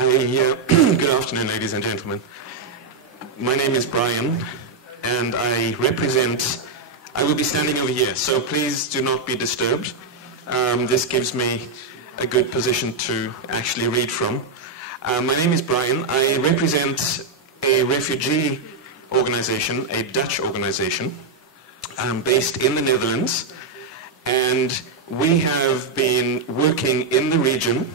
Good afternoon, ladies and gentlemen. My name is Brian, and I will be standing over here, so please do not be disturbed. This gives me a good position to actually read from. My name is Brian. I represent a refugee organization, a Dutch organization, based in the Netherlands, and we have been working in the region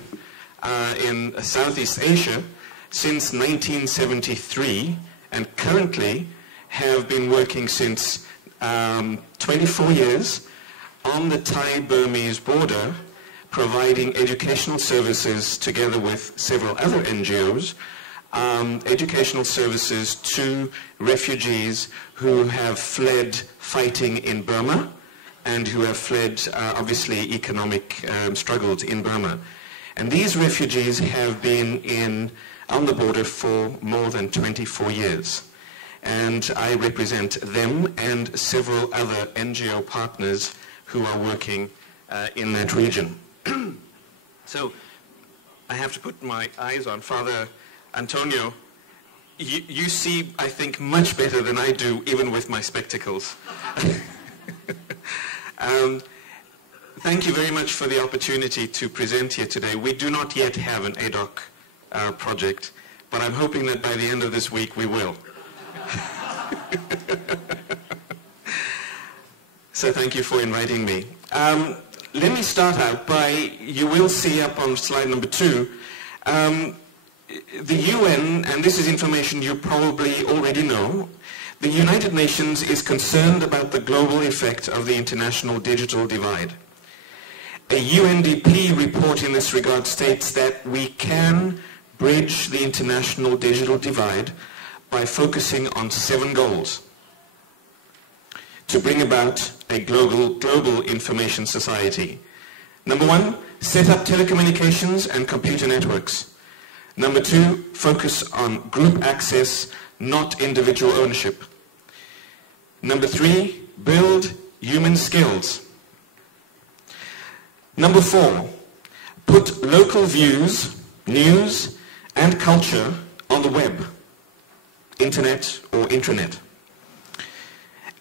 in Southeast Asia since 1973, and currently have been working since 24 years on the Thai-Burmese border, providing educational services together with several other NGOs, educational services to refugees who have fled fighting in Burma and who have fled, obviously, economic struggles in Burma. And these refugees have been on the border for more than 24 years. And I represent them and several other NGO partners who are working in that region. So I have to put my eyes on Father Antonio. You see, I think, much better than I do, even with my spectacles. Thank you very much for the opportunity to present here today. We do not yet have an ADOC project, but I'm hoping that by the end of this week we will. So thank you for inviting me. Let me start out by, you will see up on slide number 2, the UN, and this is information you probably already know, the United Nations is concerned about the global effect of the international digital divide. A UNDP report in this regard states that we can bridge the international digital divide by focusing on 7 goals to bring about a global information society. Number 1, set up telecommunications and computer networks. Number 2, focus on group access, not individual ownership. Number 3, build human skills. Number 4, put local views, news, and culture on the web, internet or intranet.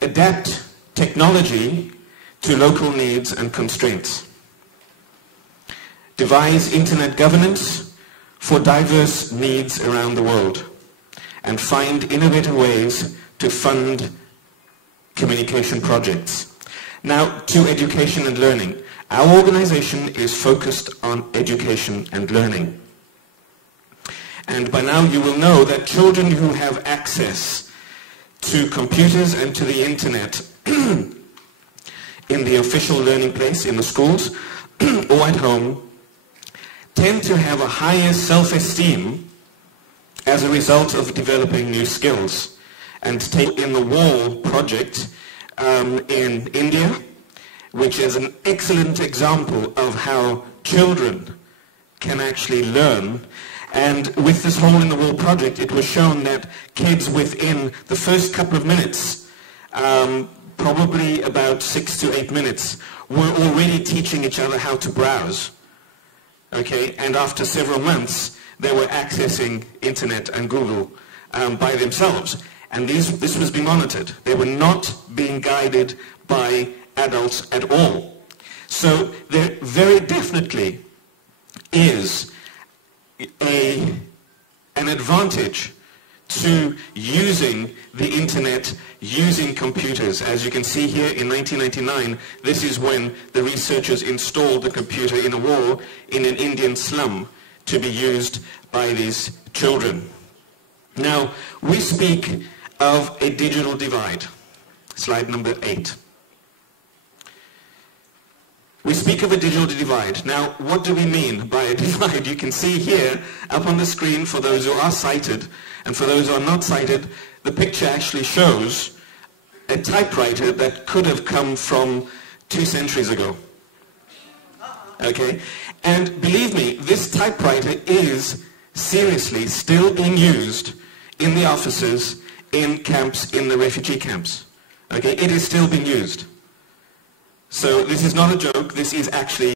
Adapt technology to local needs and constraints. Devise internet governance for diverse needs around the world, and find innovative ways to fund communication projects. Now, to education and learning. Our organization is focused on education and learning. And by now you will know that children who have access to computers and to the internet in the official learning place, in the schools or at home, tend to have a higher self-esteem as a result of developing new skills. And take in the WALL project in India, which is an excellent example of how children can actually learn. And with this Hole in the Wall project, it was shown that kids within the first couple of minutes, probably about 6 to 8 minutes, were already teaching each other how to browse. Okay, and after several months, they were accessing internet and Google by themselves. And this was being monitored. They were not being guided by adults at all. So there very definitely is an advantage to using the internet, using computers. As you can see here, in 1999, this is when the researchers installed the computer in a wall in an Indian slum to be used by these children. Now, we speak of a digital divide. Slide number 8. We speak of a digital divide. Now, what do we mean by a divide? You can see here, up on the screen, for those who are sighted, and for those who are not sighted, the picture actually shows a typewriter that could have come from 2 centuries ago. Okay? And believe me, this typewriter is seriously still being used in the offices, in camps, in the refugee camps. Okay? It is still being used. So this is not a joke, this is actually